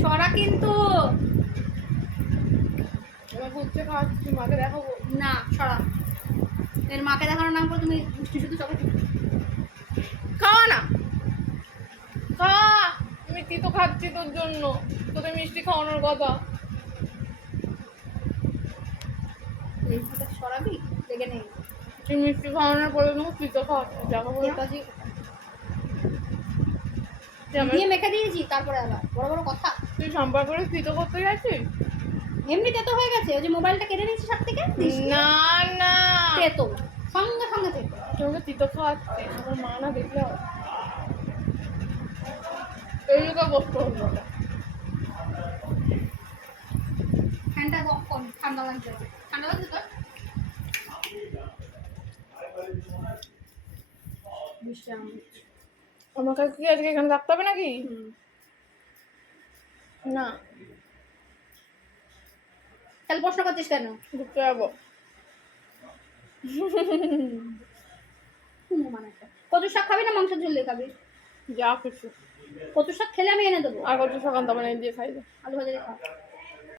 সরা কিন্তু এবার হচ্ছে খাওয়াচ্ছি, মাকে দেখাবো না, সরা। এর মাকে দেখানোর নাম করে তুমি শুধু চকলেট খাওয়া না, খা। মিষ্টি তো খাচ্ছি তোর জন্য, তোকে মিষ্টি খাওয়ানোর কথা। সরাবি লেগে নেই। তুই মিষ্টি খাওয়ানোর পরে তুমি তুই তো খাওয়াচ্ছি, দেখাবো না। দিয়ে মেখে দিয়েছি, তারপরে আবার বড় বড় কথা। তুই সম্পর্ক করে তুই তো করতে গেছিস। এমনিতে তো হয়ে গেছে, ওই যে মোবাইলটা কেটে নিয়েছি সব থেকে। না না, তেতো সঙ্গে সঙ্গে তেতো। তোকে তুই তো খাওয়াচ্ছি, আমার মা না দেখলে হবে। এইদিকে বসতে হবে না। ফ্যানটা অফ কর, ঠান্ডা লাগছে। ঠান্ডা লাগছে তোর? আমাকে কি আজকে এখানে থাকতে হবে নাকি? না, তাহলে প্রশ্ন করছিস কেন? ঘুরতে যাবো। কচু শাক খাবি না মাংসের ঝোল দিয়ে খাবি? যা কিছু। কচু শাক খেলে আমি এনে দেবো। আর কত সকাল দাবার দিয়ে খাই। আলু ভাজা দিয়ে খা।